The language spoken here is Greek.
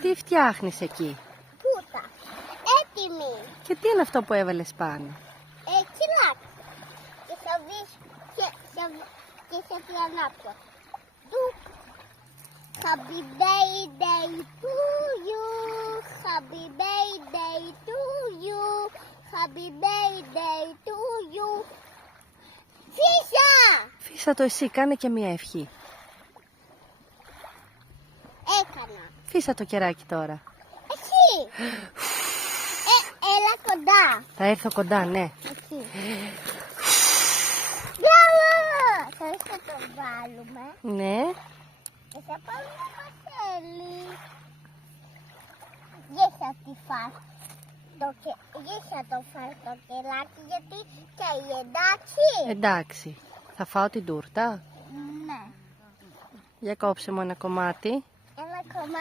Τι φτιάχνεις εκεί? Τούτα. Έτοιμη. Και τι είναι αυτό που έβαλες πάνω? Κιλάκι. Και θα βρεις και σε πλανάπιο. Ντουπ. Happy birthday to you. Happy birthday to you. Happy birthday to you. Φύσα! Φύσα το εσύ, κάνε και μια ευχή. Έκανα. Φύσα το κεράκι τώρα. Εσύ. Έλα κοντά. Θα έρθω κοντά, ναι. Εκεί. Μπράβο! Θες να το βάλουμε. Ναι. Και θα πάρουμε πασέλι. Γεια τη φας. Γεια το φας το κελάκι γιατί καίει, εντάξει. Εντάξει. Θα φάω την τούρτα. Ναι. Για κόψε μου ένα κομμάτι. Ένα κομμάτι.